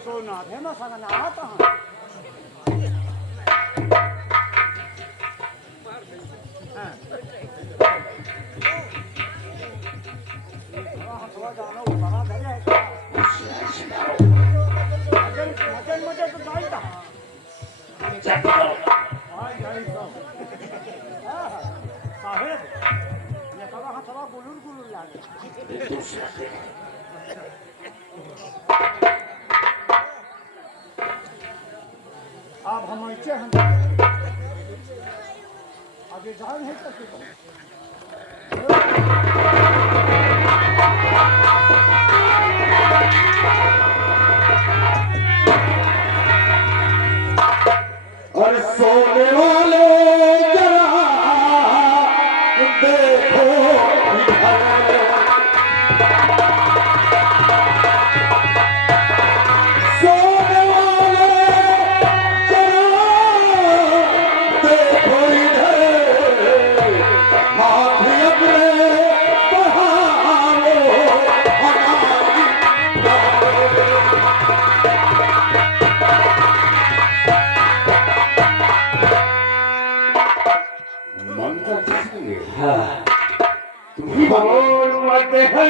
सोना भेमा सागा आता हूँ अब हम ऐसे हम आगे जा नहीं सकते और सोने वाले जरा देखो सोने वाले जरा देखो इधर हाथ अपने बढ़ा लो मंगल सिंह हाँ तुम्ही बोल मत है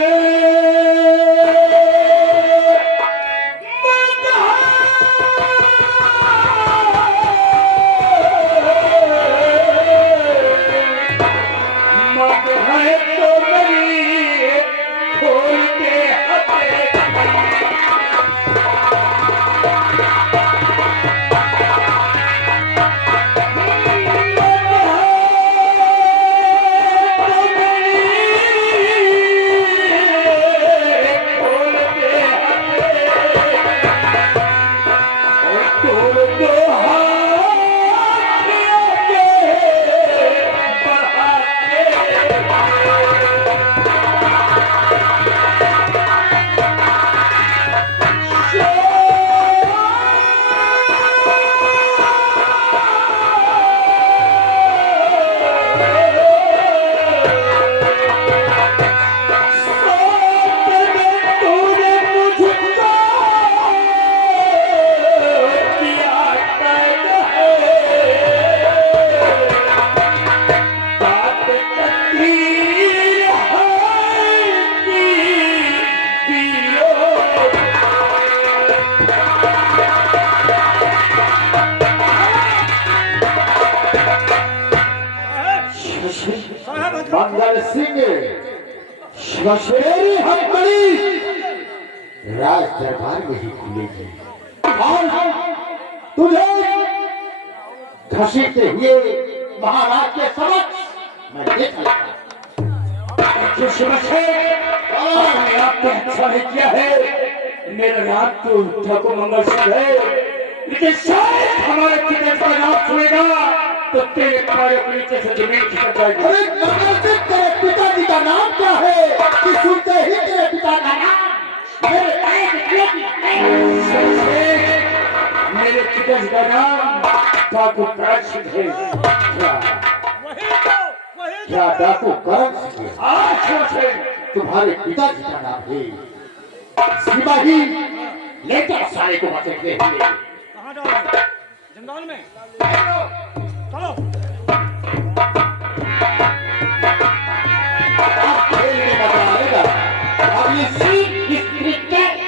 मंगल सिंह शिवशेरी हथकड़ी राज दरबार में ही खुलेगी और तुझे घसीटते हुए महाराज के समक्ष मैं देख लगा आपने अच्छा नहीं किया है। मेरा नाम तो ठाकुर मंगल सिंह है, लेकिन शायद हमारे पिता का नाम सुनेगा तो तेरे तुम्हारे नीचे से जमीन खिसक जाएगी। अरे मंगल सिंह तेरे पिताजी का नाम क्या है कि सुनते ही तेरे पिता का नाम मेरे पिता का नाम ठाकुर करण सिंह है। क्या ठाकुर करण सिंह आज से तुम्हारे पिताजी का नाम है? सिपाही लेकर सारे को बचते हुए कहाँ जाओगे? जंगल में चलो। अब खेलने मजा आएगा। अब ये सीट इस क्रिकेट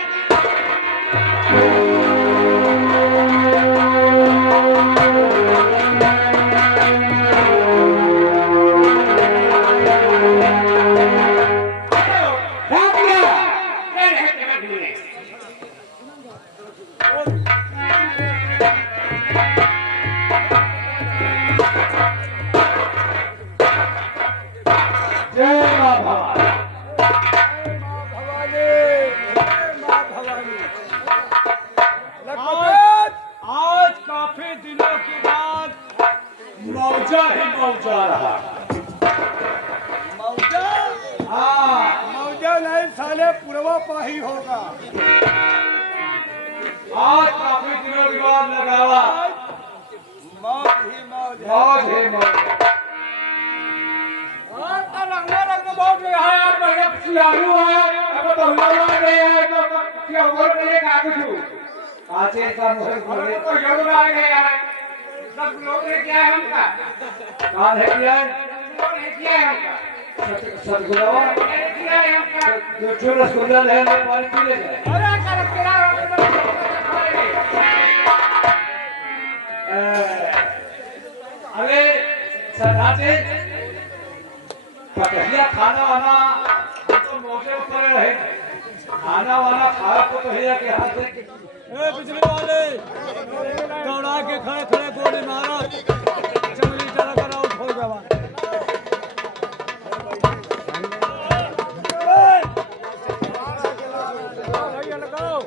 आज काफी दिनों के बाद मौजा ही मौजा रहा। मौजा? हाँ मौजा नहीं साले पूरा बेवफा ही होगा। आज काफी दिनों के बाद लगावा। मौज ही मौज है। मौज है मौज। और रंग मौज है यार, बढ़िया सियारू है, अब तो हुआ नहीं है, तो क्या हुआ नहीं का कुछ। आजे का मुझे बोले तो योग आ गया है। सब लोग ने क्या है उनका? कान है क्या? लोग ने किया है उनका। सतगुरुवा किया है उनका। जो जो रसगुल्ला है वो पानी पी ले जाए। अरे कर तेरा अरे सरदार जी पकड़िया खाना वाना तो मोटे ऊपर रहे खाना वाना खा तो भैया के हाथ से पिछले वाले दौड़ा के खड़े खड़े गोली मारा, चमड़ी चला कर आउट हो गया। भैया लगाओ।